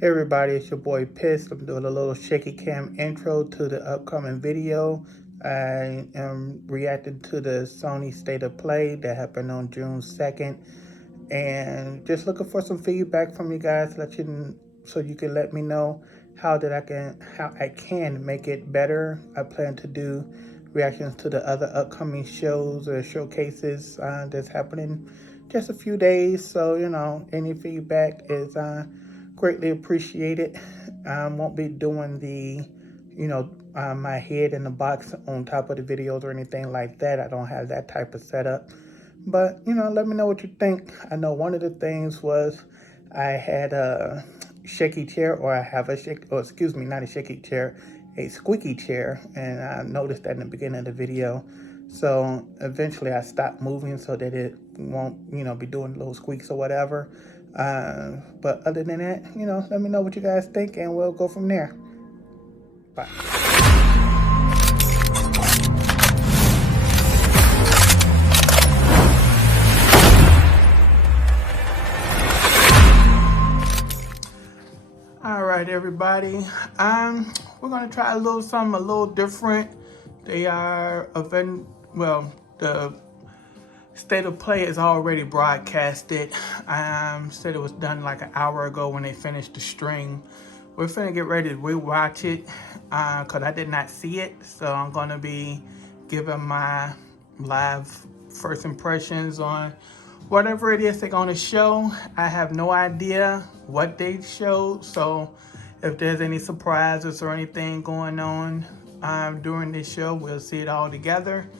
Hey everybody, it's your boy Piss. I'm doing a little shaky cam intro to the upcoming video. I am reacting to the Sony State of Play that happened on June 2nd. And just looking for some feedback from you guys, so you can let me know how I can make it better. I plan to do reactions to the other upcoming shows or showcases that's happening just a few days. So, any feedback is greatly appreciated. I won't be doing my head in the box on top of the videos or anything like that. I don't have that type of setup. But, let me know what you think. I know one of the things was I had a shaky chair, or I have not a shaky chair, a squeaky chair. And I noticed that in the beginning of the video. So eventually I stopped moving so that it won't, be doing little squeaks or whatever. But other than that, let me know what you guys think and we'll go from there. Bye. All right, everybody. We're gonna try something a little different. They are the State of Play is already broadcasted. Said it was done like an hour ago when they finished the stream. We're finna get ready to rewatch it because I did not see it. So I'm gonna be giving my live first impressions on whatever it is they're gonna show. I have no idea what they showed. So if there's any surprises or anything going on during this show, we'll see it all together.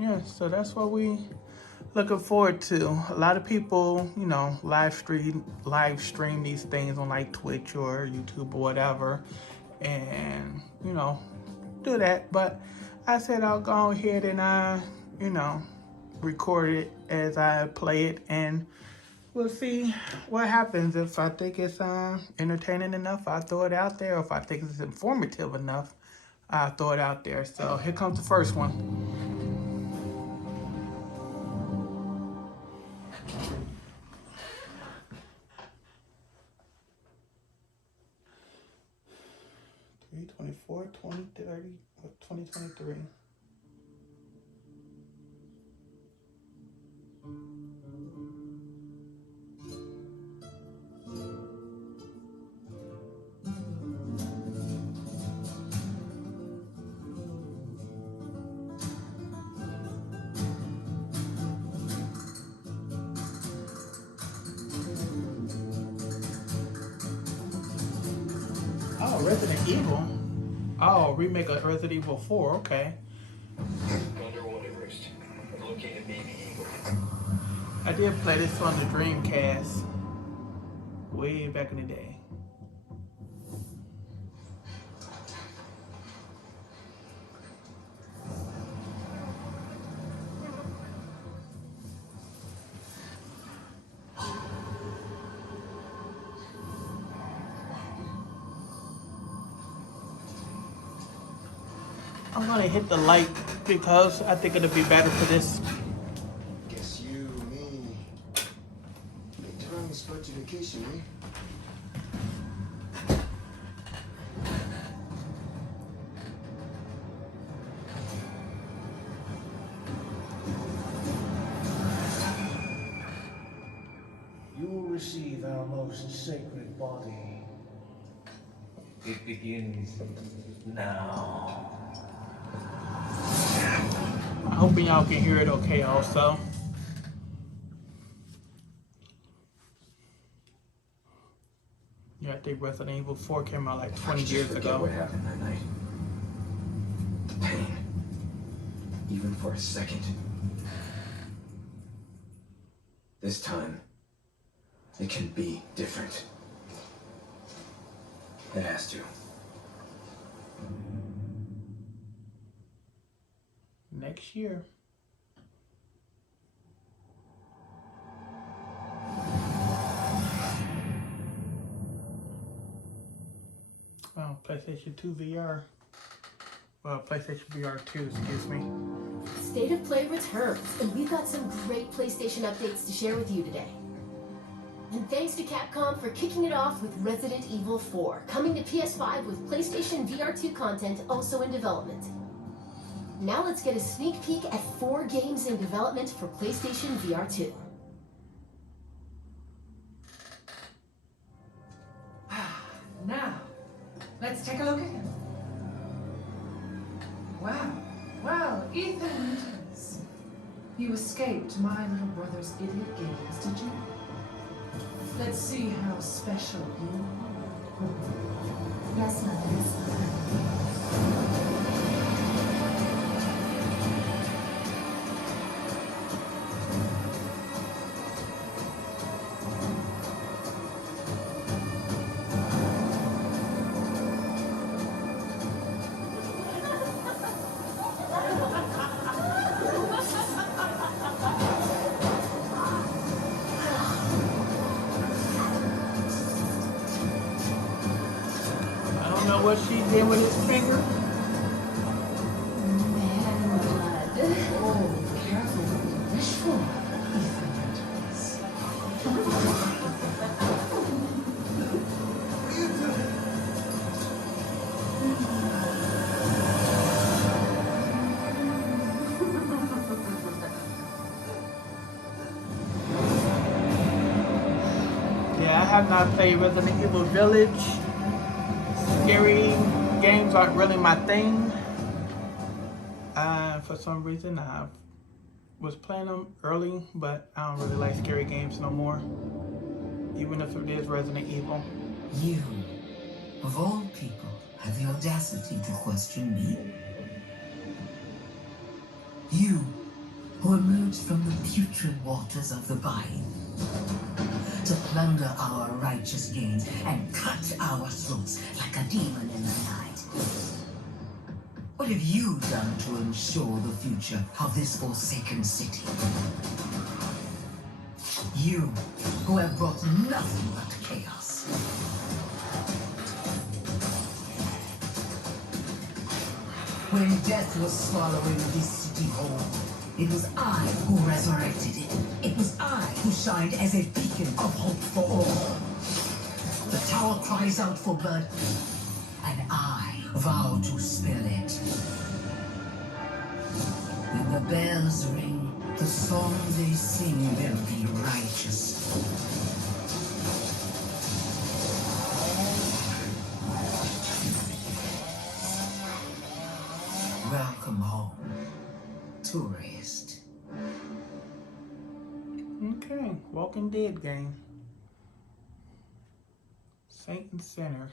Yeah, so that's what we looking forward to. A lot of people, live stream these things on like Twitch or YouTube or whatever, and do that. But I said I'll go ahead and record it as I play it, and we'll see what happens. If I think it's entertaining enough, I'll throw it out there. If I think it's informative enough, I'll throw it out there. So here comes the first one. 2024, 2030, 2023. Oh, Resident Evil. Oh, remake of Resident Evil 4, okay. I did play this on the Dreamcast way back in the day. I'm gonna hit the like because I think it'll be better for this. Guess you, me, big time start to vacation, eh? You will receive our most sacred body. It begins now. I hope y'all can hear it okay also. Yeah, I think Resident Evil 4 came out like 20 years ago. What happened that night? The pain. Even for a second. This time, it can be different. It has to. Next year. Oh, PlayStation 2 VR. Well, PlayStation VR 2, excuse me. State of Play returns, and we've got some great PlayStation updates to share with you today. And thanks to Capcom for kicking it off with Resident Evil 4, coming to PS5 with PlayStation VR2 content also in development. Now let's get a sneak peek at 4 games in development for PlayStation VR2. Now, let's take a look at him. Wow. Well, Ethan Winters. You escaped my little brother's idiot games, did you? Let's see how special you are. Yes, Mother. I don't know what she did with his finger. Man blood. Oh, careful what you wish for, Ethan Winters. Yeah, I have not played Resident Evil Village. Scary games aren't really my thing. For some reason, I was playing them early, but I don't really like scary games no more. Even if it is Resident Evil. You, of all people, have the audacity to question me? You, who emerged from the putrid waters of the Bayou, to plunder our righteous gains and cut our throats like a demon in the night. What have you done to ensure the future of this forsaken city? You, who have brought nothing but chaos. When death was swallowing this city whole, it was I who resurrected it. It was I who shined as a beacon of hope for all. The tower cries out for blood, and I vow to spill it. When the bells ring, the song they sing will be righteous. Welcome home, tourist. Okay, Walking Dead game. Saint and Sinner.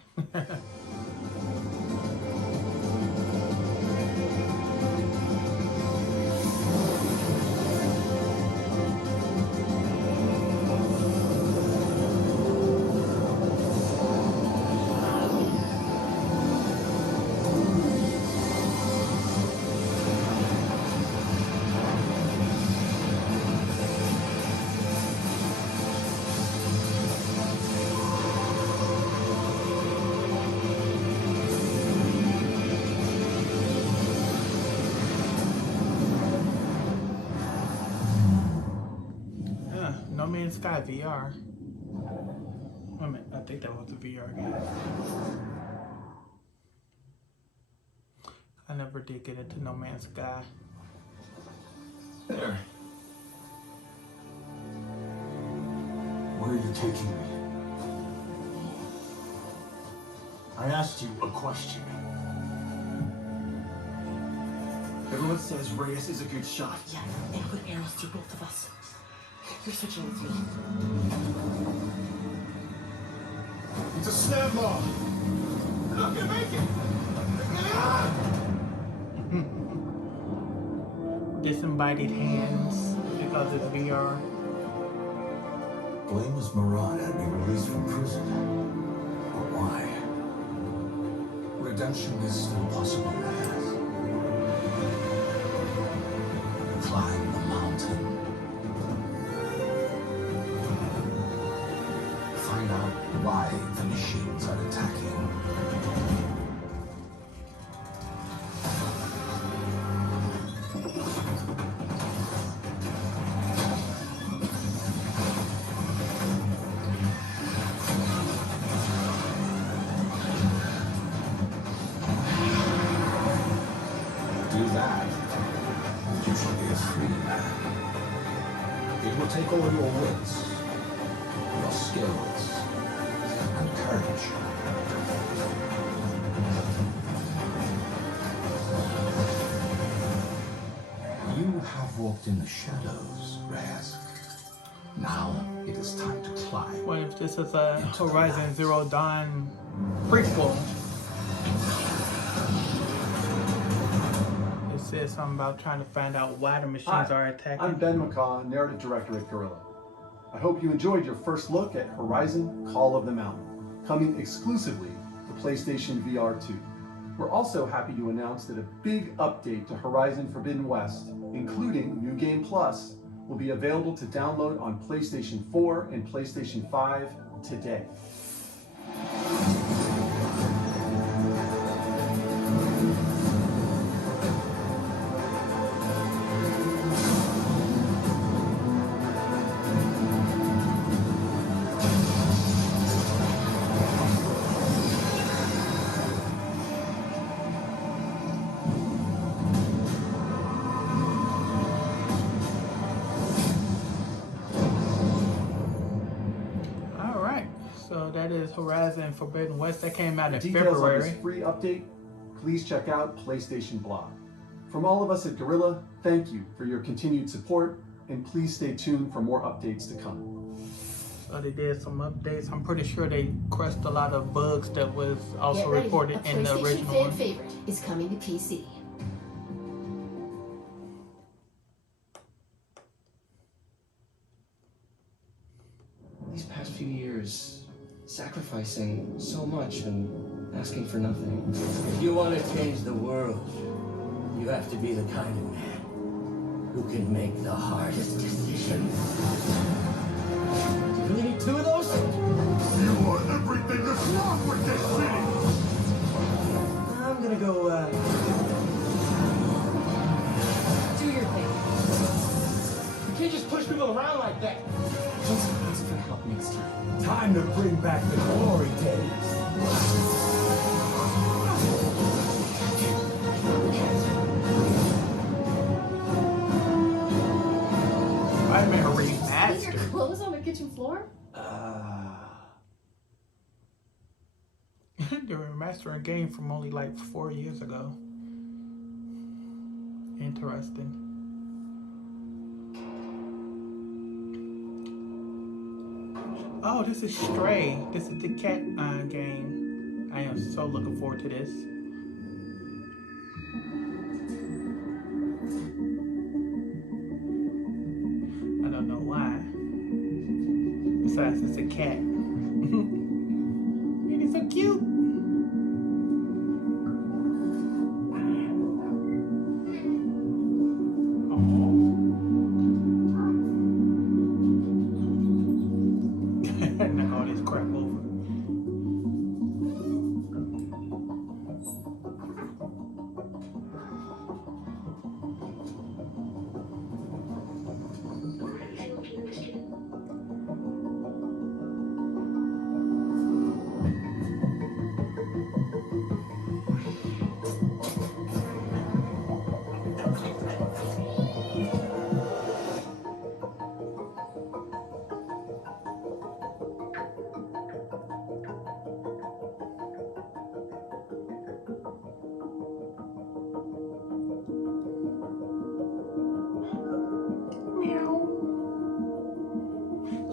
No Man's Sky VR. Wait a minute, I think that was a VR game. I never did get into No Man's Sky. There. Where are you taking me? I asked you a question. Everyone says Reyes is a good shot. Yeah, and put arrows through both of us. You're switching with me. It's a snap ball. I'm not gonna make it. Disembodied hands because it's VR. Blameless Maran had me released from prison. But why? Redemption is still possible. Climb the mountain. Find out why the machines are attacking. shall be a free man. It will take all your wits, your skills, and courage. You have walked in the shadows, Reyes. Now it is time to climb. What if this is a Horizon Zero Dawn prequel? It says something about trying to find out why the machines are attacking. I'm Ben McCaw, Narrative Director at Guerrilla. I hope you enjoyed your first look at Horizon Call of the Mountain, coming exclusively to PlayStation VR 2. We're also happy to announce that a big update to Horizon Forbidden West, including New Game Plus, will be available to download on PlayStation 4 and PlayStation 5 today. So that is Horizon Forbidden West. That came out in Details February. on this free update, please check out PlayStation Blog. From all of us at Guerrilla, thank you for your continued support, and please stay tuned for more updates to come. So they did some updates. I'm pretty sure they crushed a lot of bugs that was also Get ready. reported in the PlayStation original fan one. favorite is coming to PC. These past few years, sacrificing so much and asking for nothing. If you want to change the world, you have to be the kind of man who can make the hardest decision. Do you really need two of those? You are everything that's wrong with this city! I'm gonna go, Do your thing. You can't just push people around like that. Let's for help next time. Time to bring back the glory days. Spider-Man Leave your remastered. clothes on the kitchen floor? They were remastering a game from only like 4 years ago. Interesting. Oh, this is Stray. This is the cat game. I am so looking forward to this. I don't know why. Besides, it's a cat. It is so cute. Knock all this crap over.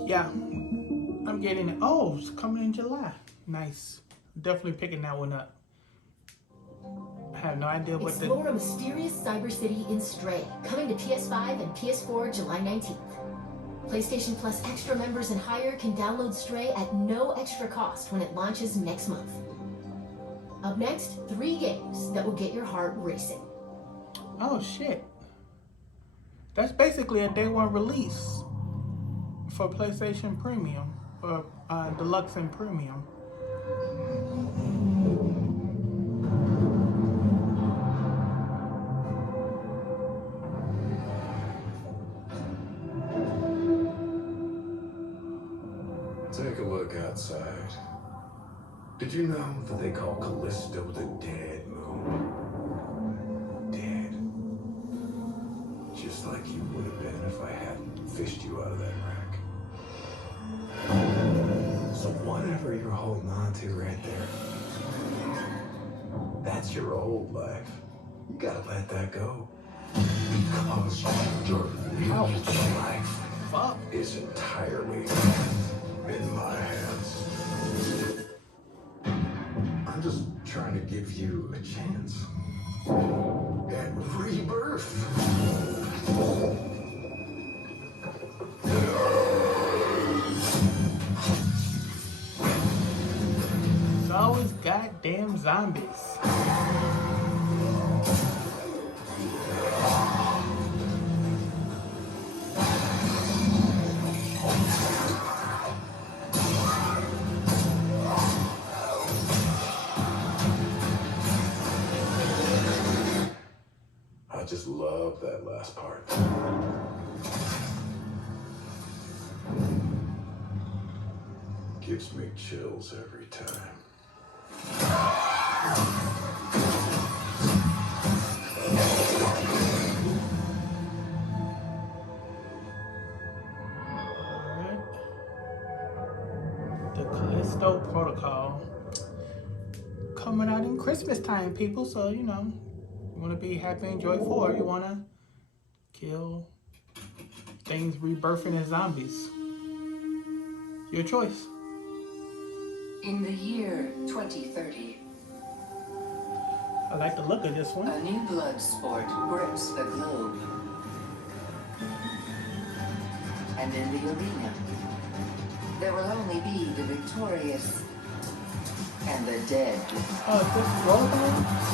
Yeah, I'm getting it. Oh, it's coming in July. Nice. Definitely picking that one up. I have no idea what Explore a mysterious cyber city in Stray, coming to PS5 and PS4 July 19th. PlayStation Plus Extra members and higher can download Stray at no extra cost when it launches next month. Up next, 3 games that will get your heart racing. Oh shit. That's basically a day one release for PlayStation Premium, or Deluxe and Premium. Take a look outside. Did you know that they call Callisto the Dead Moon? Dead. just like you would have been if I hadn't fished you out of that wreck. So whatever you're holding on to right there, that's your old life. You gotta let that go. Because your new life is entirely in my hands. I'm just trying to give you a chance at rebirth. It's always goddamn zombies. I just love that last part. Gives me chills every time. The Callisto Protocol coming out in Christmas time, people. So you know, you want to be happy and joyful, or you want to kill things rebirthing as zombies. Your choice. In the year 2030, I like the look of this one. a new blood sport grips the globe. And in the arena, there will only be the victorious and the dead. Oh, is this rollerball?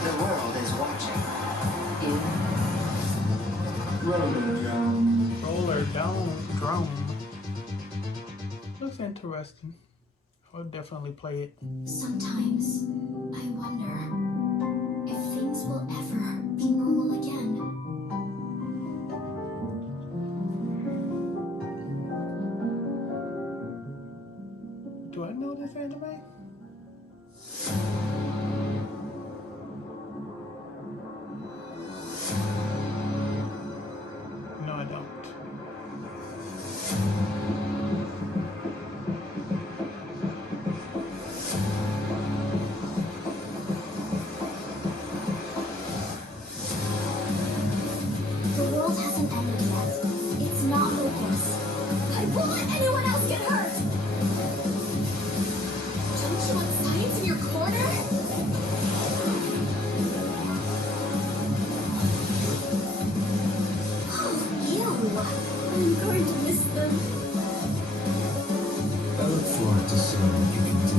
The world is watching. In Roller drone. Looks interesting. I'll definitely play it. Sometimes I wonder if things will ever be normal again. Do I know this anime? No, I don't. The world hasn't ended yet. It's not hopeless. I won't let anyone else get hurt! Don't you want science in your corner? Oh, ew! I'm going to miss them. I look forward to seeing what you can do.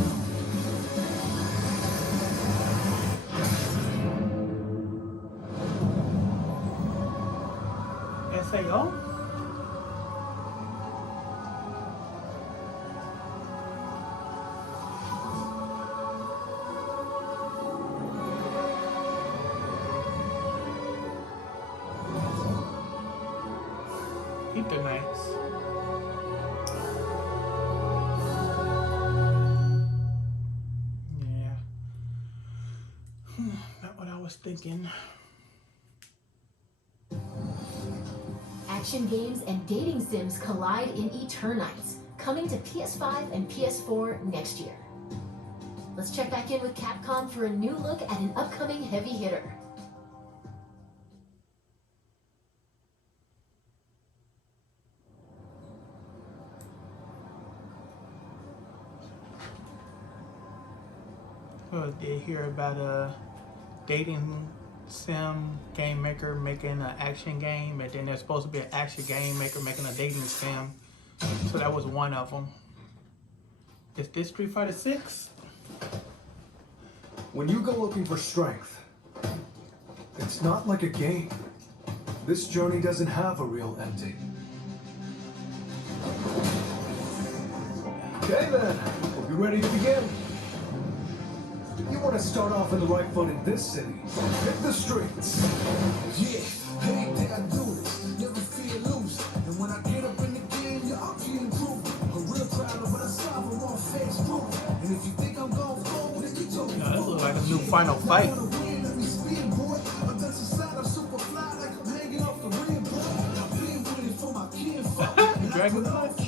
SAO? Nights. Yeah. Not what I was thinking. Action games and dating sims collide in Eternites, coming to PS5 and PS4 next year. Let's check back in with Capcom for a new look at an upcoming heavy hitter. Oh, did hear about dating sim game maker making an action game, and then there's supposed to be an action game maker making a dating sim. So that was one of them. Is this Street Fighter 6? When you go looking for strength, it's not like a game. This journey doesn't have a real ending. Okay then, hope you're ready to begin. You want to start off in the right foot in this city. Hit the streets. Yeah, hey, think I do this. Never fear lose. And when I get up in the game, yeah, I'll keep improving. A real crowd, but I solve them on face proof. And if you think I'm going forward, then you told me. No, this looks like a new Final Fight. Dragon Punch.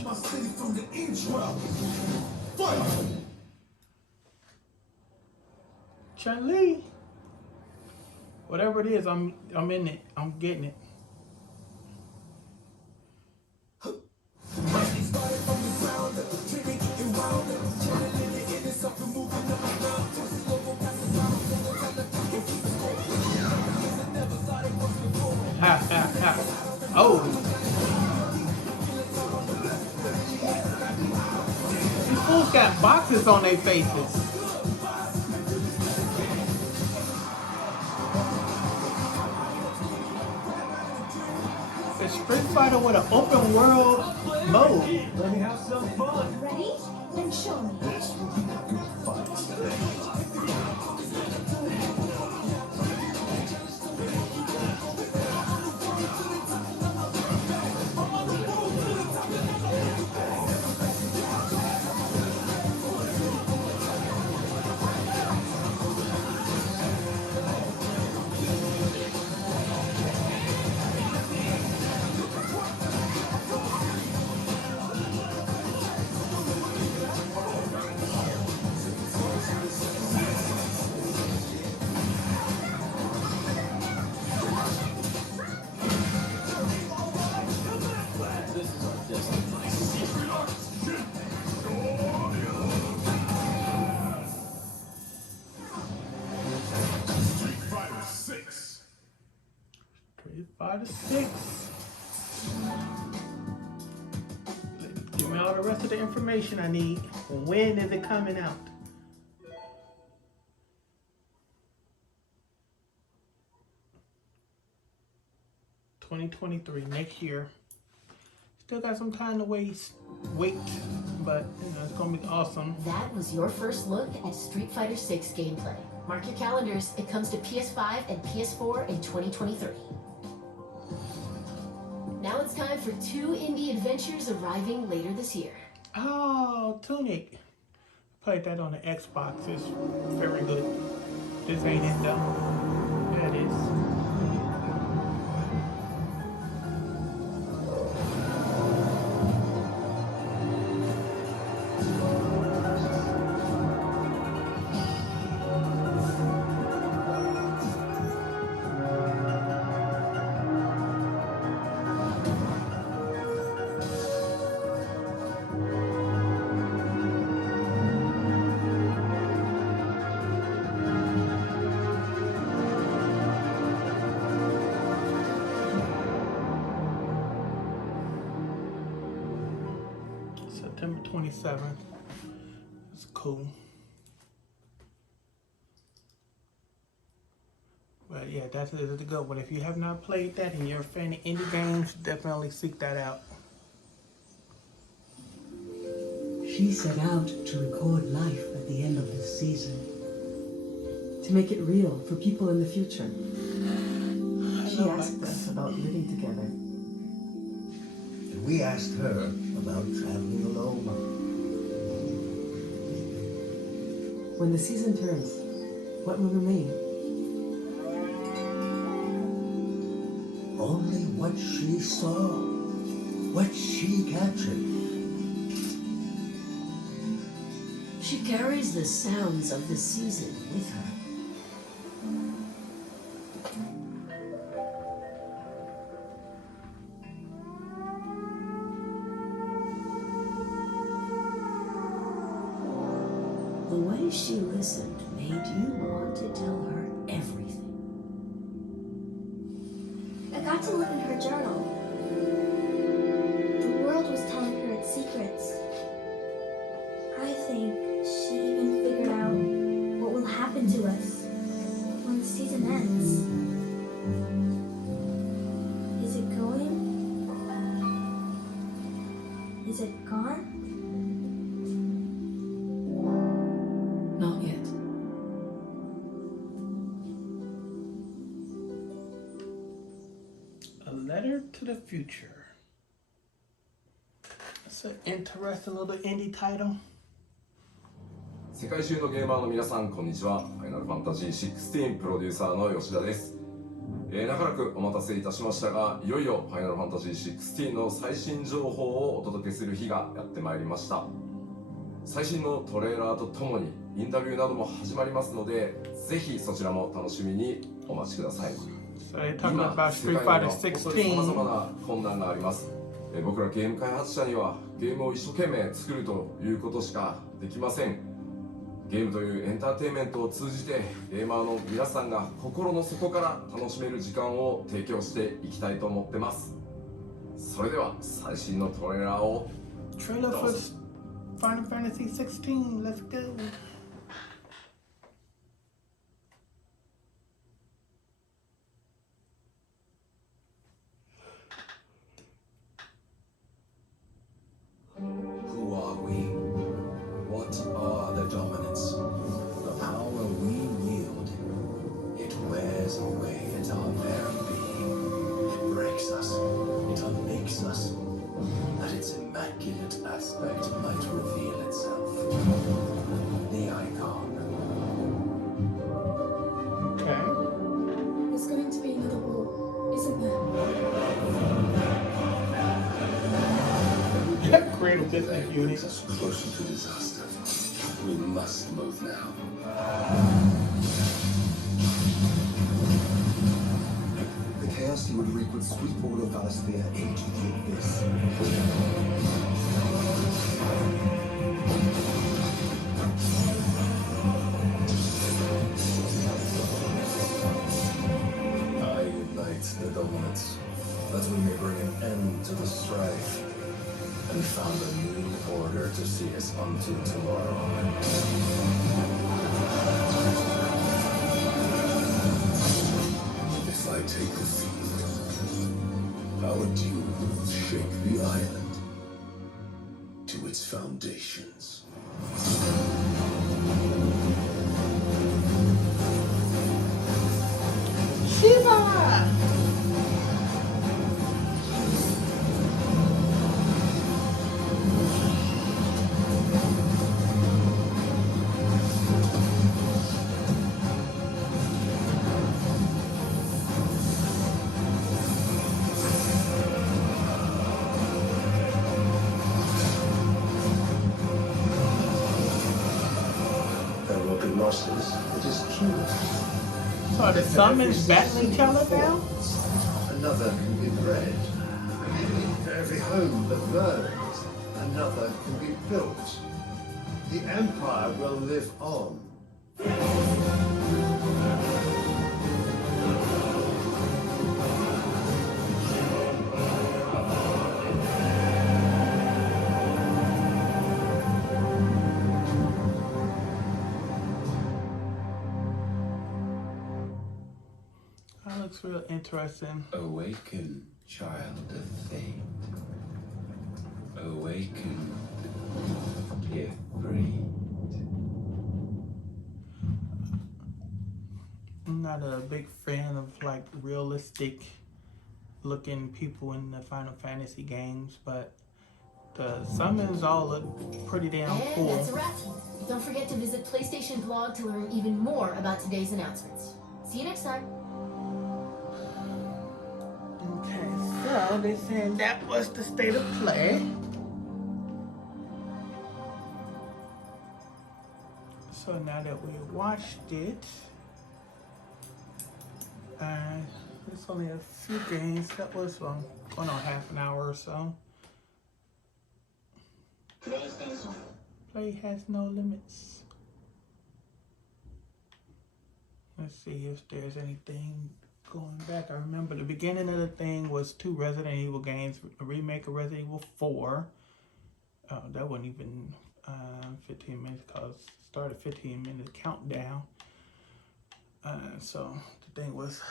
Chun-Li. Whatever it is, I'm in it. I'm getting it. Ha ha ha. Oh. These fools got boxes on their faces. It's Street Fighter with an open world mode. Let me have some fun. Ready? Then show me. This will be a good fight. Street Fighter 6. Give me all the rest of the information I need. When is it coming out? (2023) next year. Still got some time to wait, but you know, it's gonna be awesome. That was your first look at Street Fighter 6 gameplay. Mark your calendars, it comes to PS5 and PS4 in 2023. Now it's time for 2 indie adventures arriving later this year. Oh, Tunic. Played that on the Xbox. It's very good. This ain't it though. There it is. September 27th. It's cool. But yeah, that's a good one. If you have not played that and you're a fan of indie games, definitely seek that out. She set out to record life at the end of this season. To make it real for people in the future. She asked us about living together. And we asked her about traveling alone. When the season turns, what will remain? Only what she saw, what she captured. She carries the sounds of the season with her. The way she listened made you want to tell her everything. had to look in her journal. The world was telling her its secrets. I think she even figured out what will happen to us when the season ends. Is it going? Is it gone? Not yet. A Letter to the Future. It's an interesting little indie title. 世界中のゲーマーの皆さん、こんにちは。ファイナルファンタジー16プロデューサーの吉田です。長らくお待たせいたしましたが、いよいよファイナルファンタジー16の最新情報をお届けする日がやってまいりました。最新のトレーラーとともにインタビューなども始まりますので、ぜひそちらも楽しみにお待ちください。今、世界には本当に様々な困難があります。僕らゲーム開発者にはゲームを一生懸命作るということしかできません。ゲームというエンターテインメントを通じてゲーマーの皆さんが心の底から楽しめる時間を提供していきたいと思ってます。それでは最新のトレーラーをどうぞ。 Trailer for Final Fantasy 16. Let's go. Who are we? What are the dominants? The power we wield, it wears away at our very being. It breaks us. It unmakes us. That its immaculate aspect might reveal itself. The icon. Okay. There's going to be another war, isn't there? Creative business unit. Brings us closer to disaster. We must move now. The chaos you would wreak would sweep all of Valisphere into the abyss. I unite the dominants, that we may bring an end to the strife, and found a new order to see us unto tomorrow. If I take the field, our duel will shake the island to its foundations. Shiva! There will be losses, it is true. So the summons battling each other now? Another can be bred. For every home that burns, another can be built. The Empire will live on. That looks real interesting. Awaken, child of fate. Awaken, if free. I'm not a big fan of like realistic looking people in the Final Fantasy games, but the summons all look pretty damn And cool. that's a wrap. Don't forget to visit PlayStation blog to learn even more about today's announcements. See you next time. Okay, so they're saying that was the state of play. So now that we watched it, and it's only a few games. That was going on half an hour or so. Play has no limits. Let's see if there's anything Going back, I remember the beginning of the thing was 2 Resident Evil games, a remake of Resident Evil 4. That wasn't even 15 minutes because it started 15 minute countdown. So the thing was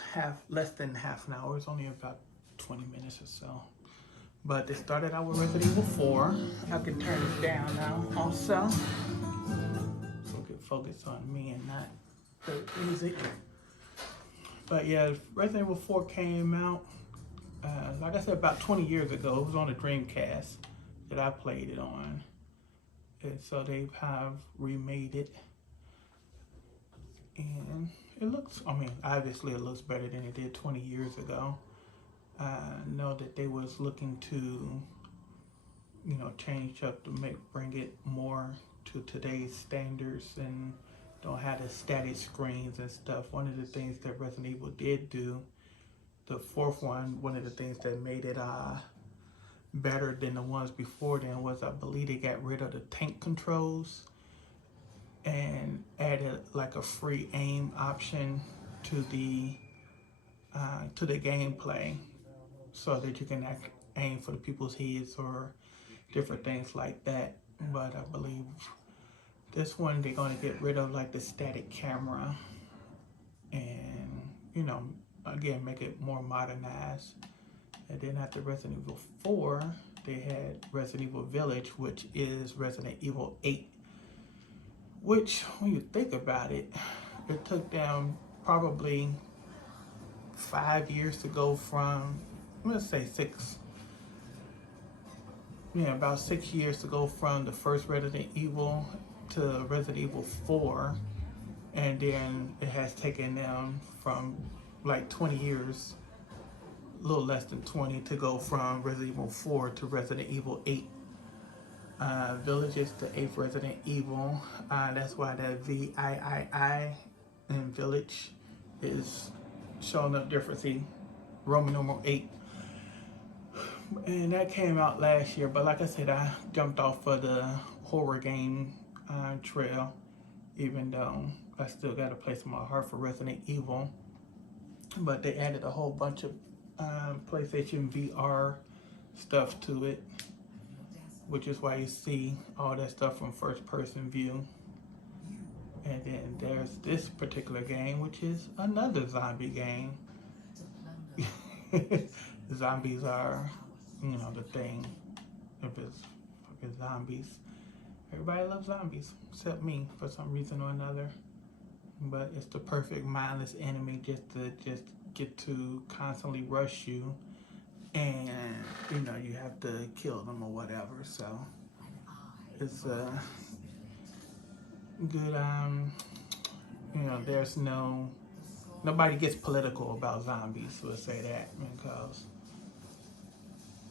less than half an hour. It was only about 20 minutes or so. But they started out with Resident Evil 4. I can turn it down now also. So we can focus on me and not the music. But yeah, Resident Evil 4 came out, like I said, about 20 years ago. It was on the Dreamcast that I played it on. And so they have remade it. And it looks, I mean, obviously it looks better than it did 20 years ago. I know that they was looking to, you know, change up to bring it more to today's standards and don't have the static screens and stuff. One of the things that Resident Evil did do, the 4th one of the things that made it better than the ones before then was, I believe they got rid of the tank controls and added like a free aim option to the gameplay, so that you can aim for the people's heads or different things like that. But I believe this one they're going to get rid of like the static camera and, you know, again, make it more modernized. And then after Resident Evil 4, they had Resident Evil Village, which is Resident Evil 8. Which, when you think about it, it took them probably 5 years to go from, let's say 6. Yeah, about 6 years to go from the first Resident Evil to Resident Evil 4. And then it has taken them from like 20 years, a little less than 20, to go from Resident Evil 4 to Resident Evil 8. Village is the 8th Resident Evil. That's why that VIII in Village is showing up different. See, Roman numeral 8. And that came out last year. But like I said, I jumped off of the horror game trail, even though I still got a place in my heart for Resident Evil. But they added a whole bunch of PlayStation VR stuff to it, which is why you see all that stuff from first person view. And then there's this particular game, which is another zombie game. Zombies are, you know, the thing. If it's fucking zombies. Everybody loves zombies, except me, for some reason or another. But it's the perfect mindless enemy just to get to constantly rush you. And, you know, you have to kill them or whatever. So it's a good, you know, there's nobody gets political about zombies, we'll say that, because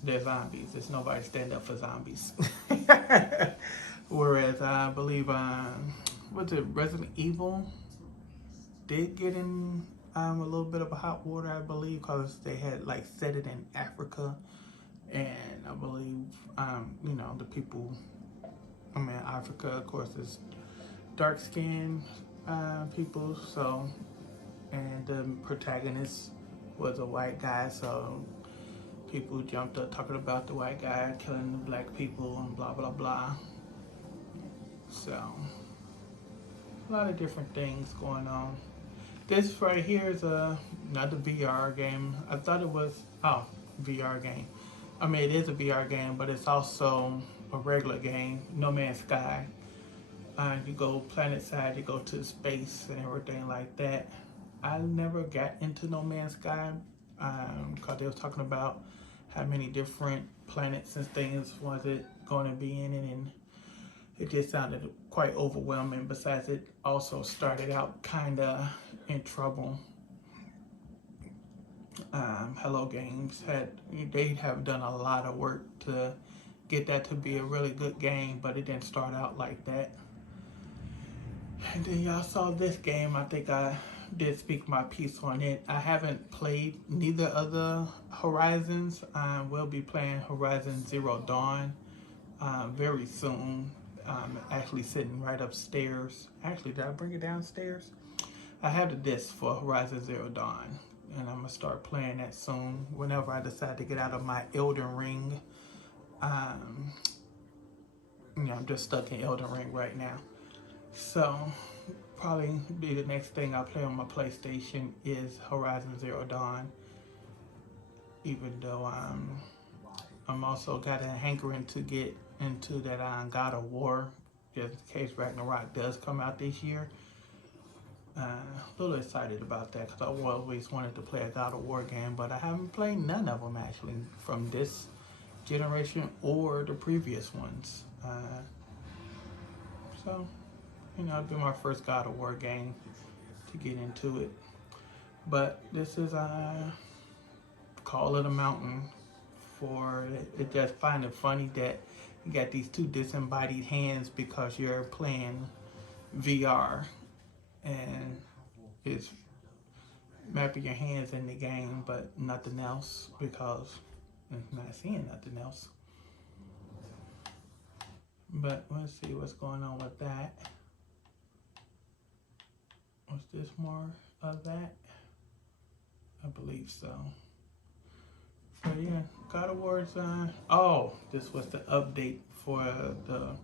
they're zombies. There's nobody stand up for zombies. Whereas I believe, what's it, Resident Evil did get in a little bit of a hot water, I believe, because they had like set it in Africa, and I believe, you know, the people, I mean, Africa, of course, is dark-skinned people, so, and the protagonist was a white guy, so people jumped up talking about the white guy killing the black people and blah, blah, blah. So, a lot of different things going on. This right here is another VR game. I thought it was, VR game. I mean, it is a VR game, but it's also a regular game, No Man's Sky. You go planet side, you go to space and everything like that. I never got into No Man's Sky because they was talking about how many different planets and things was it going to be in it, and it just sounded quite overwhelming. Besides, it also started out kind of in trouble. Hello Games they have done a lot of work to get that to be a really good game, but it didn't start out like that. And then y'all saw this game. I think I did speak my piece on it. I haven't played neither of the Horizons. We'll be playing Horizon Zero Dawn very soon. Actually sitting right upstairs. Actually, did I bring it downstairs? I have the disc for Horizon Zero Dawn. and I'm gonna start playing that soon. Whenever I decide to get out of my Elden Ring, I'm just stuck in Elden Ring right now. So probably be the next thing I play on my PlayStation is Horizon Zero Dawn. Even though I'm also got a hankering to get into that God of War, just in case Ragnarok does come out this year. A little excited about that because I always wanted to play a God of War game, but I haven't played none of them actually from this generation or the previous ones. So, it'll be my first God of War game to get into it. But this is Call of the Mountain. For it, just find it funny that you got these two disembodied hands because you're playing VR and it's mapping your hands in the game, but nothing else because it's not seeing nothing else. But let's see what's going on with that. Was this more of that? I believe so. So yeah, God of War's oh, this was the update for the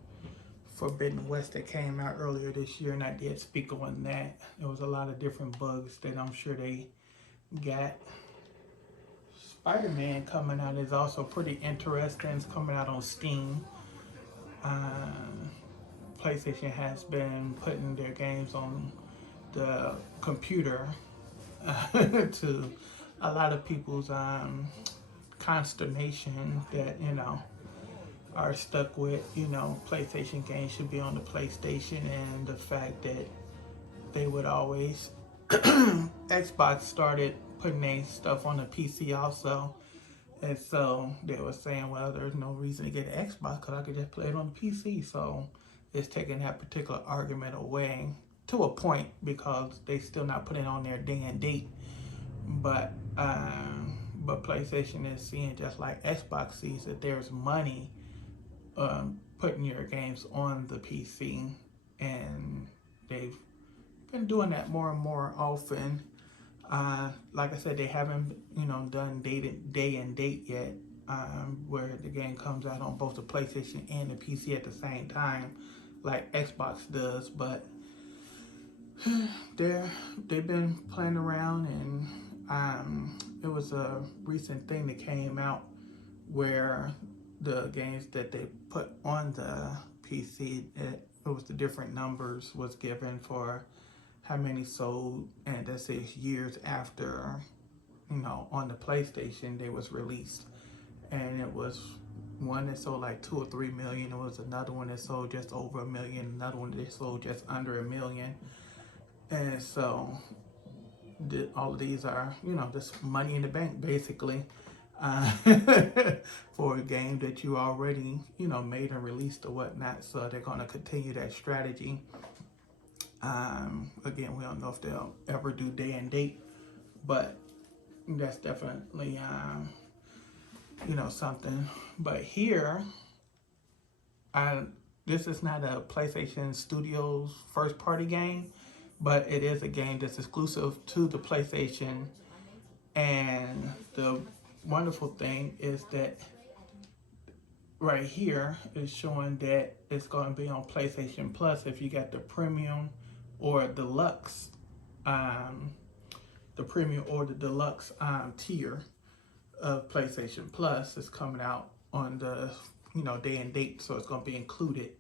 Forbidden West that came out earlier this year, and I did speak on that. There was a lot of different bugs that I'm sure they got. Spider-Man coming out is also pretty interesting. It's coming out on Steam. PlayStation has been putting their games on the computer to a lot of people's consternation that, are stuck with, PlayStation games should be on the PlayStation, and the fact that they would always, Xbox started putting their stuff on the PC also. And so they were saying, well, there's no reason to get an Xbox because I could just play it on the PC. So it's taking that particular argument away to a point because they still not putting it on their day and date. But PlayStation is seeing, just like Xbox sees, that there's money putting your games on the PC, and they've been doing that more and more often. Like I said, they haven't done day and date yet, where the game comes out on both the PlayStation and the PC at the same time, like Xbox does. But they've been playing around, and it was a recent thing that came out where the games that they put on the PC, it was the different numbers was given for how many sold, and that's years after, on the PlayStation they was released. And it was one that sold like 2 or 3 million. It was another one that sold just over 1 million, another one that sold just under 1 million. And so all of these are, just money in the bank, basically, for a game that you already, made and released or whatnot. So they're going to continue that strategy. Again, we don't know if they'll ever do day and date, but that's definitely, something. But here, this is not a PlayStation Studios first party game, but it is a game that's exclusive to the PlayStation. And the wonderful thing is that right here is showing that it's going to be on PlayStation Plus if you got the premium or deluxe, tier of PlayStation Plus is coming out on the day and date, so it's going to be included.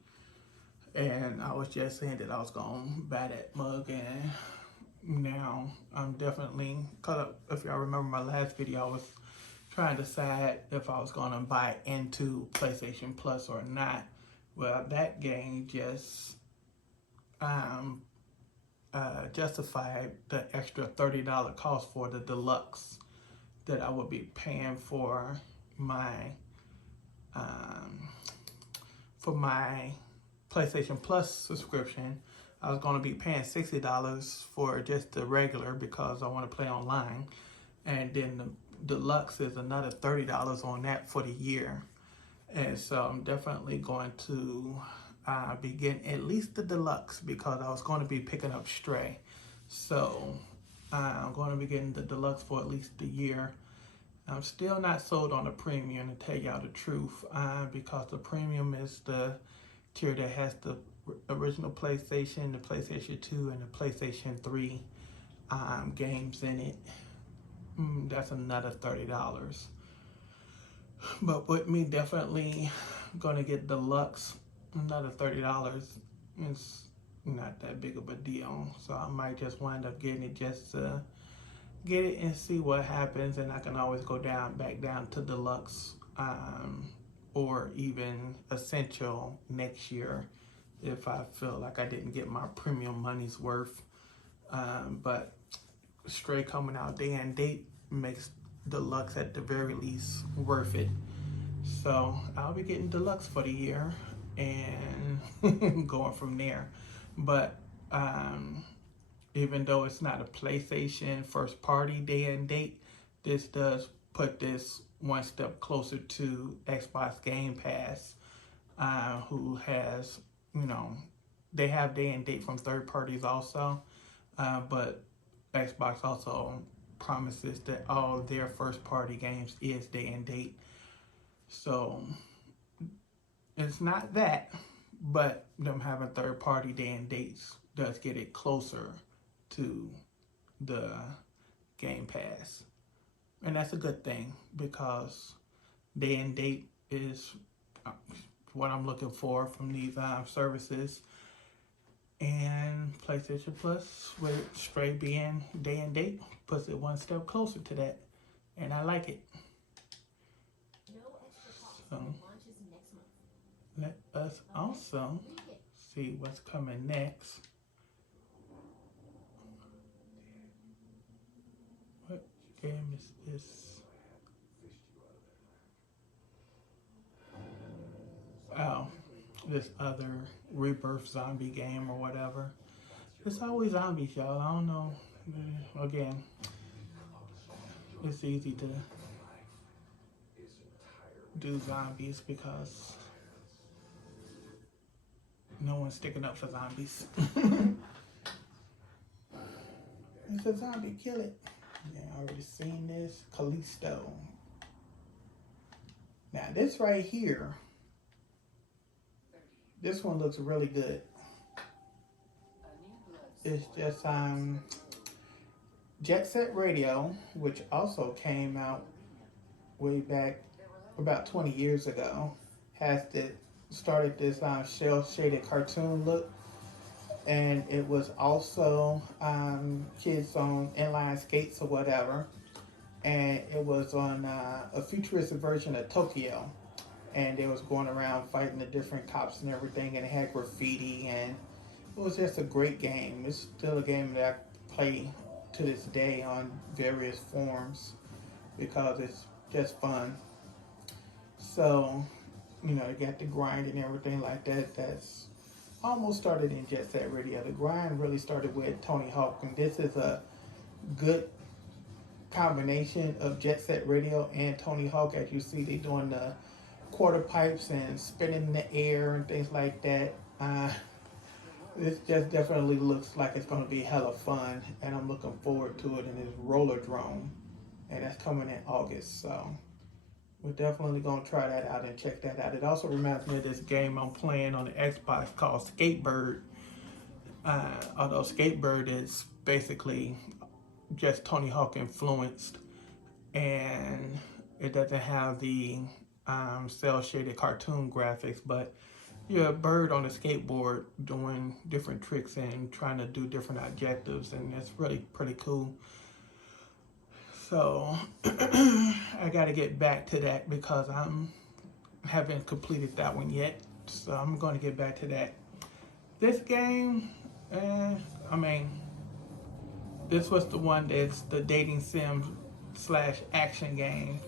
And I was just saying that I was going to buy that mug, and now I'm definitely caught up. If y'all remember my last video, I was trying to decide if I was going to buy into PlayStation Plus or not. Well, that game just justified the extra $30 cost for the deluxe that I would be paying for my PlayStation Plus subscription. I was going to be paying $60 for just the regular because I want to play online, and then the deluxe is another $30 on that for the year. And so I'm definitely going to be getting at least the deluxe because I was going to be picking up Stray. So I'm going to be getting the deluxe for at least a year. I'm still not sold on the premium, to tell y'all the truth, because the premium is the tier that has the original PlayStation, the PlayStation 2, and the PlayStation 3 games in it. That's another $30. But with me definitely gonna get deluxe, another $30 is not that big of a deal. So I might just wind up getting it just to get it and see what happens, and I can always go back down to deluxe, or even essential next year if I feel like I didn't get my premium money's worth. But Stray coming out day and date makes deluxe at the very least worth it. So I'll be getting deluxe for the year and going from there. But even though it's not a PlayStation first party day and date, this does put this one step closer to Xbox Game Pass, who has, they have day and date from third parties also, but Xbox also promises that all their first party games is day and date. So it's not that, but them having third party day and dates does get it closer to the Game Pass. And that's a good thing, because day and date is what I'm looking for from these services. And PlayStation Plus, with Stray being day and date, puts it one step closer to that. And I like it. So let us also see what's coming next. What game is this? Oh, this other Rebirth zombie game or whatever. It's always zombies, y'all. I don't know. Again, it's easy to do zombies because no one's sticking up for zombies. It's a zombie, kill it. Yeah, I already seen this. Callisto. Now this right here, this one looks really good. It's just Jet Set Radio, which also came out way back about 20 years ago, started this shell-shaded cartoon look, and it was also kids on inline skates or whatever, and it was on a futuristic version of Tokyo, and they was going around fighting the different cops and everything, and it had graffiti, and it was just a great game. It's still a game that I play to this day on various forms because it's just fun. So, you got the grind and everything like that. That's almost started in Jet Set Radio. The grind really started with Tony Hawk, and this is a good combination of Jet Set Radio and Tony Hawk. As you see, they're doing the quarter pipes and spinning in the air and things like that. This just definitely looks like it's going to be hella fun, and I'm looking forward to it. And it's Roller Drone, and that's coming in August, so we're definitely going to try that out and check that out. It also reminds me of this game I'm playing on the Xbox called Skatebird. Although Skatebird is basically just Tony Hawk influenced, and it doesn't have the cel-shaded cartoon graphics, but you're a bird on a skateboard doing different tricks and trying to do different objectives, and it's really pretty cool. So I got to get back to that because I haven't completed that one yet. So I'm going to get back to that. This game, this was the one that's the dating sim / action game.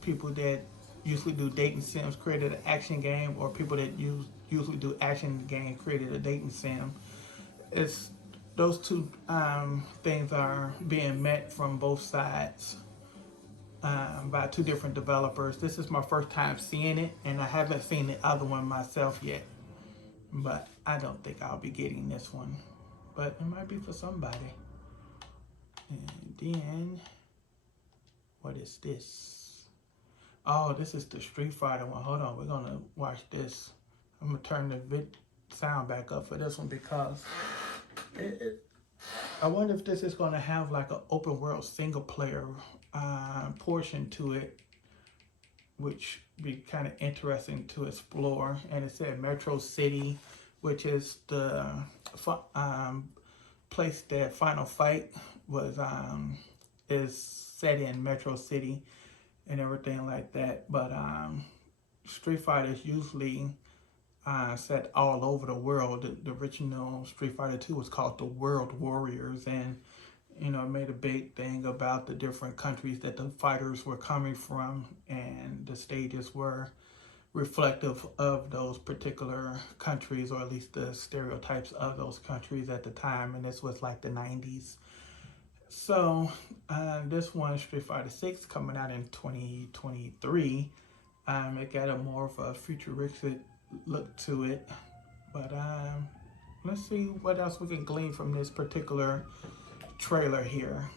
People that usually do dating sims created an action game, or people that usually do action games created a dating sim. It's those two things are being met from both sides by two different developers. This is my first time seeing it, and I haven't seen the other one myself yet, but I don't think I'll be getting this one. but it might be for somebody. And then, what is this? Oh, this is the Street Fighter one. Hold on, we're gonna watch this. I'm gonna turn the sound back up for this one because I wonder if this is gonna have like an open world single player portion to it, which be kind of interesting to explore. And it said Metro City, which is the place that Final Fight was is set in Metro City and everything like that. But Street Fighter is usually set all over the world. The original Street Fighter 2 was called the World Warriors, and you know, it made a big thing about the different countries that the fighters were coming from, and the stages were reflective of those particular countries, or at least the stereotypes of those countries at the time. And this was like the 90s. So this one, Street Fighter 6, coming out in 2023. It got a more of a futuristic look to it. But let's see what else we can glean from this particular trailer here.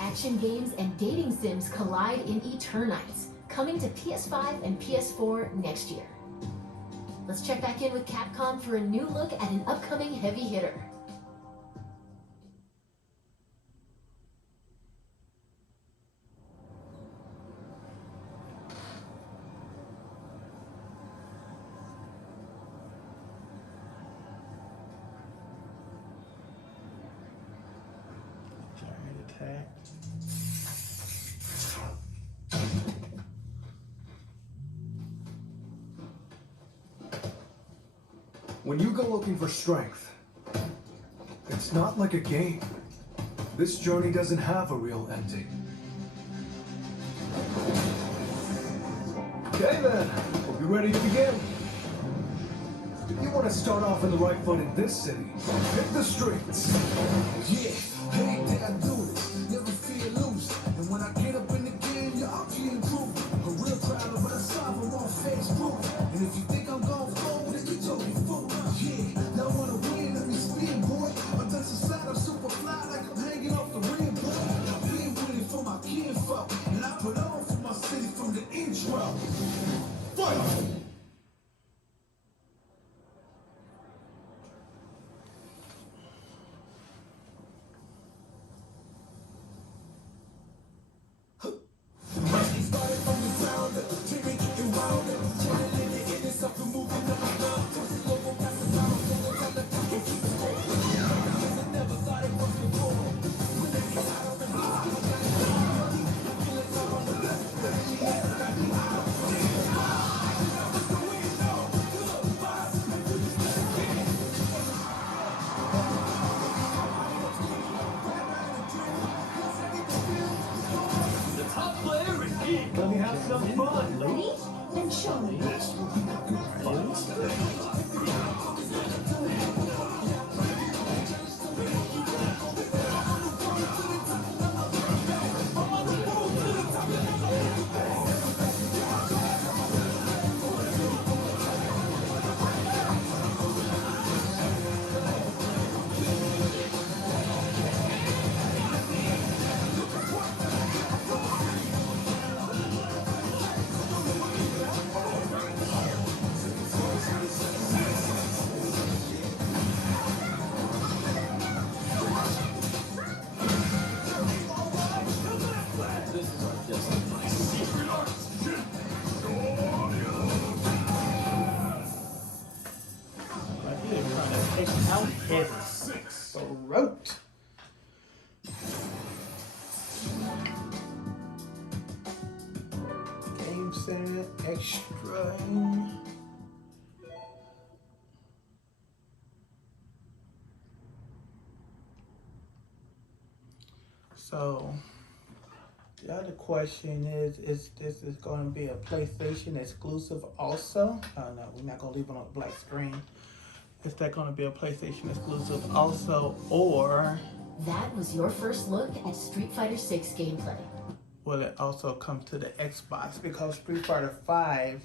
Action games and dating sims collide in Eternites, coming to PS5 and PS4 next year. Let's check back in with Capcom for a new look at an upcoming heavy hitter. Giant attack. When you go looking for strength, it's not like a game. This journey doesn't have a real ending. Okay then, we'll be ready to begin. If you want to start off on the right foot in this city, hit the streets. Yeah, hey, did I do this? Never feel loose. And when I get up in the game, you're up here in group. A real crowd of us I'm on Facebook. And if you think I'm gon' fold, then you talking fool. Yeah, y'all wanna win, let me spin, boy. I'm dancing side, I'm super fly like I'm hanging off the rim, boy. I've been winning for my kinfolk, and I put on for my city from the intro. Fight! Let me have some fun. Ready? Then show me. Out his throat. Game set, extra. So the other question is this is going to be a PlayStation exclusive also? No, we're not going to leave it on the black screen. Is that going to be a PlayStation exclusive also, or... That was your first look at Street Fighter 6 gameplay. will it also come to the Xbox? Because Street Fighter 5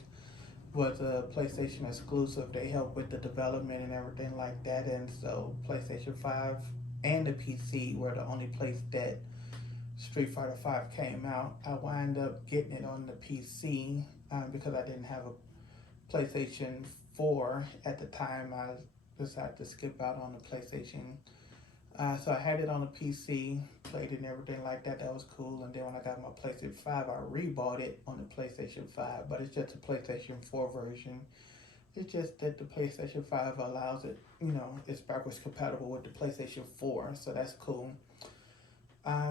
was a PlayStation exclusive. They helped with the development and everything like that, and so PlayStation 5 and the PC were the only place that Street Fighter 5 came out. I wound up getting it on the PC because I didn't have a PlayStation 4 at the time. I decided to skip out on the PlayStation. So I had it on the PC, played it and everything like that. That was cool. And then when I got my PlayStation 5, I rebought it on the PlayStation 5, but it's just a PlayStation 4 version. It's just that the PlayStation 5 allows it, you know, it's backwards compatible with the PlayStation 4, so that's cool.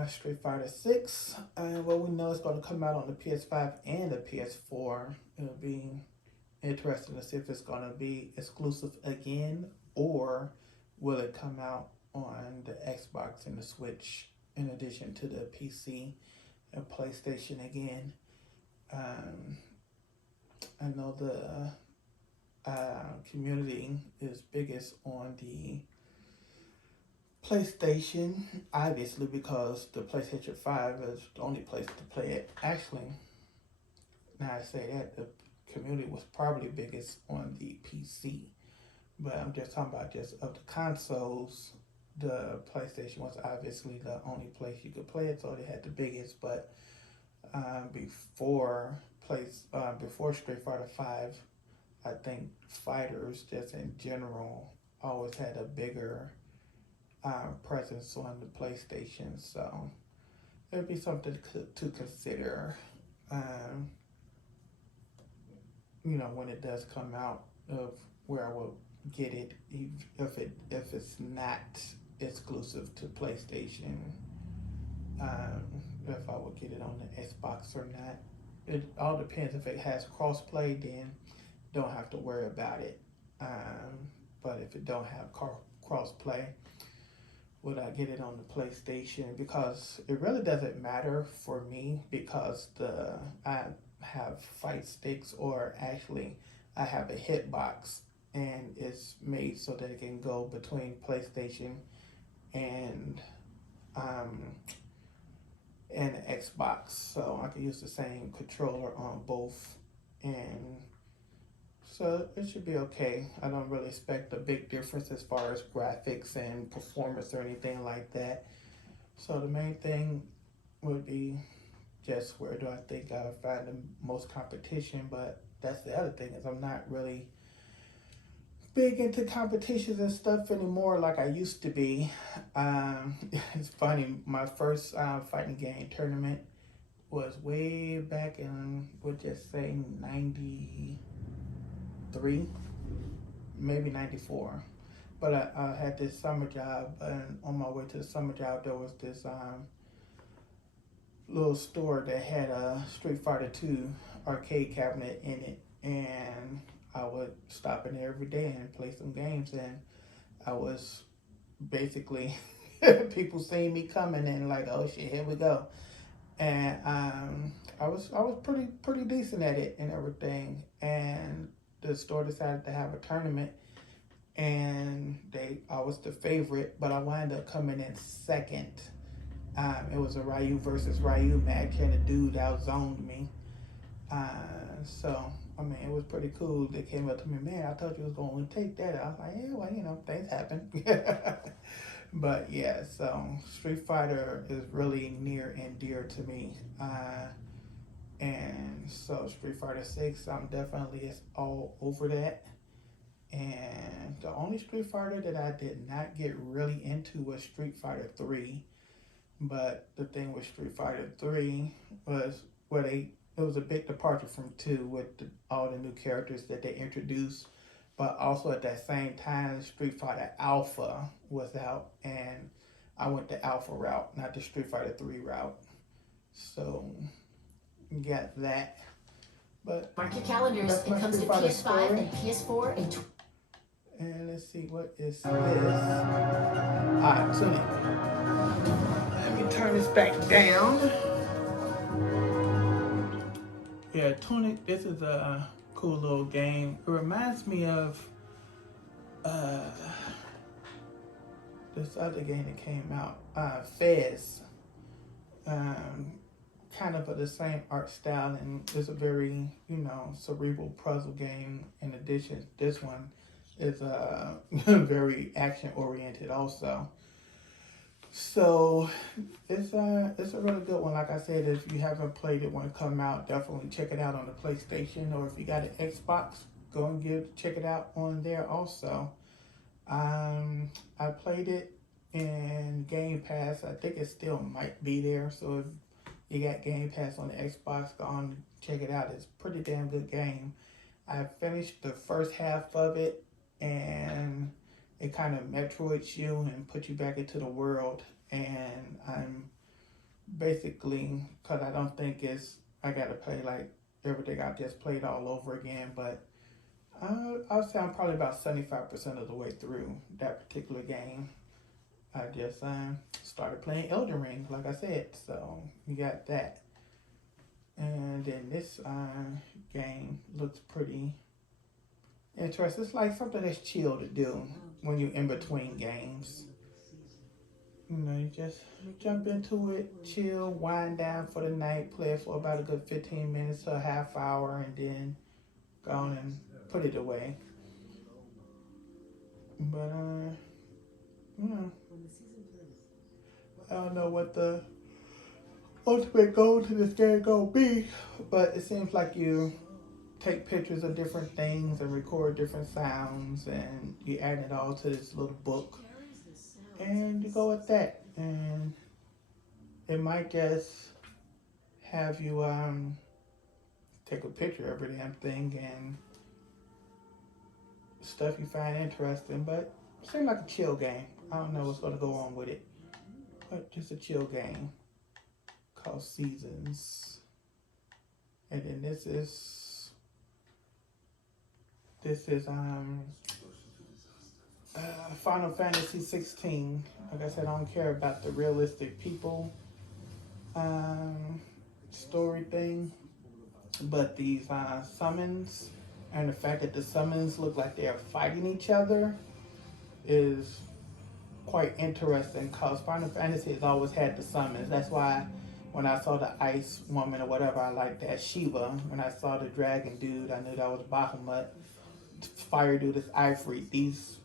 Street Fighter 6, well, we know it's going to come out on the PS5 and the PS4. It'll be interesting to see if it's going to be exclusive again, or will it come out on the Xbox and the Switch in addition to the PC and PlayStation again. I know the community is biggest on the PlayStation, obviously, because the PlayStation 5 is the only place to play it. Actually, now I say that, the community was probably biggest on the PC, but I'm just talking about just of the consoles. The PlayStation was obviously the only place you could play it, so they had the biggest. But before Street Fighter 5, I think fighters just in general always had a bigger presence on the PlayStation, so it'd be something to consider. You know, when it does come out, of where I will get it, if it's not exclusive to PlayStation, if I would get it on the Xbox or not. It all depends. If it has crossplay, then don't have to worry about it. But if it don't have crossplay, would I get it on the PlayStation? Because it really doesn't matter for me, because I have fight sticks, or actually I have a hitbox, and it's made so that it can go between PlayStation and Xbox, so I can use the same controller on both, and so it should be okay. I don't really expect a big difference as far as graphics and performance or anything like that. So the main thing would be just where do I think I would find the most competition, but that's the other thing, is I'm not really big into competitions and stuff anymore like I used to be. It's funny, my first fighting game tournament was way back in, we'll just say 93, maybe 94. But I had this summer job, and on my way to the summer job, there was this little store that had a Street Fighter 2 arcade cabinet in it, and I would stop in there every day and play some games, and I was basically people seeing me coming and like, oh shit, here we go. And I was pretty decent at it and everything. And the store decided to have a tournament, and I was the favorite, but I wound up coming in second. It was a Ryu versus Ryu match, and the dude outzoned me. So I mean, it was pretty cool. They came up to me, man, I thought you was going to take that. I was like, yeah, well, you know, things happen. But yeah, so Street Fighter is really near and dear to me. And so Street Fighter 6, I'm definitely all over that. And the only Street Fighter that I did not get really into was Street Fighter 3. But the thing with Street Fighter 3 was it was a big departure from 2 with all the new characters that they introduced. But also at that same time, Street Fighter Alpha was out, and I went the Alpha route, not the Street Fighter 3 route. So, you got that. But mark your calendars. It comes to PS5 and PS4 and. And let's see, what is this? Alright, Tunic. Let me turn this back down. Yeah, Tunic, this is a cool little game. It reminds me of this other game that came out, Fez. Kind kind of the same art style, and it's a very, you know, cerebral puzzle game. In addition, this one is very action oriented also. So it's a really good one. Like I said, if you haven't played it when it come out, definitely check it out on the PlayStation, or if you got an Xbox, go and check it out on there also. I played it in Game Pass. I think it still might be there. So if you got Game Pass on the Xbox, go on check it out. It's a pretty damn good game. I finished the first half of it, and it kind of Metroids you and put you back into the world. And I'm basically, because I don't think I got to play like everything I just played all over again, but I'll say I'm probably about 75% of the way through that particular game. I just started playing Elden Ring, like I said, so you got that. And then this game looks pretty interesting. It's like something that's chill to do when you're in between games. You know, you just jump into it, chill, wind down for the night, play it for about a good 15 minutes to a half hour, and then go on and put it away. But, you know, I don't know what the ultimate goal to this game gonna be, but it seems like you take pictures of different things and record different sounds, and you add it all to this little book, and you go with that. And it might just have you take a picture of every damn thing and stuff you find interesting, but it seems like a chill game. I don't know what's gonna go on with it, but just a chill game called Seasons. And then this is Final Fantasy 16. Like I said, I don't care about the realistic people story thing, but these summons and the fact that the summons look like they are fighting each other is quite interesting, because Final Fantasy has always had the summons. That's why when I saw the ice woman or whatever, I liked that Shiva. When I saw the dragon dude, I knew that was Bahamut. Fire dude is Ifrit. These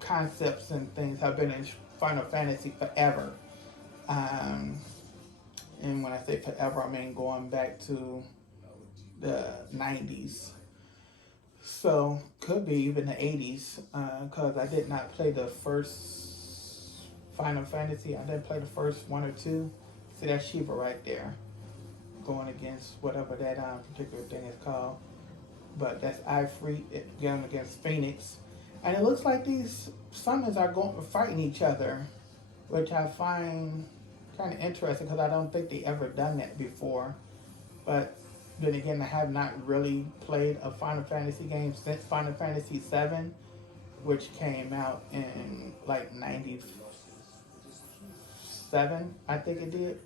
concepts and things have been in Final Fantasy forever. And when I say forever, I mean going back to the 90s. So, could be even the 80s, because I did not play the first Final Fantasy. I didn't play the first one or two. See, that's Shiva right there, going against whatever that particular thing is called. But that's Ifrit going against Phoenix. And it looks like these summons are fighting each other, which I find kind of interesting, because I don't think they ever done that before. But then again, I have not really played a Final Fantasy game since Final Fantasy VII, which came out in like 97, I think it did.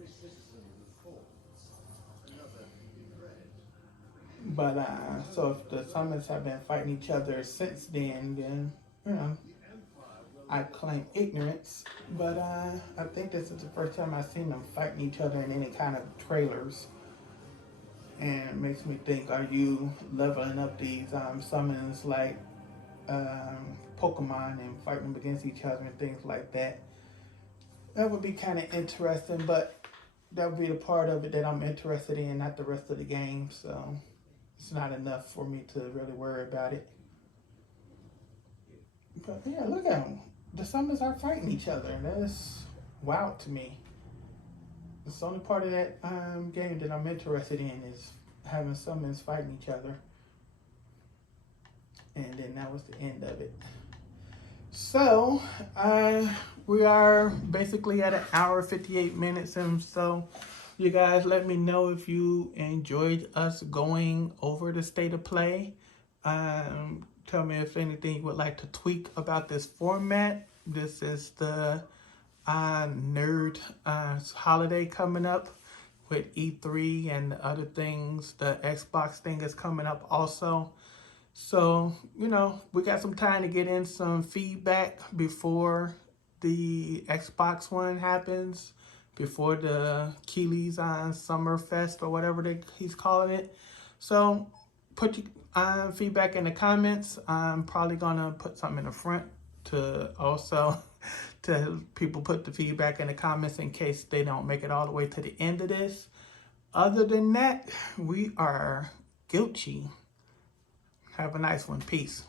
But so if the summons have been fighting each other since then, you know, I claim ignorance. But I think this is the first time I've seen them fighting each other in any kind of trailers. And it makes me think, are you leveling up these summons like Pokemon and fighting them against each other and things like that? That would be kind of interesting, but that would be the part of it that I'm interested in, not the rest of the game. So it's not enough for me to really worry about it. But yeah, look at them. The summons are fighting each other. That's wild to me. It's the only part of that game that I'm interested in is having summons fighting each other. And then that was the end of it. So, we are basically at an hour, 58 minutes. And so, you guys let me know if you enjoyed us going over the state of play. Tell me if anything you would like to tweak about this format. This is the nerd holiday coming up with E3 and other things. The Xbox thing is coming up also. So, you know, we got some time to get in some feedback before the Xbox one happens. before the Keeley's Summer Fest or whatever he's calling it. So put your feedback in the comments. I'm probably gonna put something in the front to also to people put the feedback in the comments in case they don't make it all the way to the end of this. Other than that, we are Gucci. Have a nice one. Peace.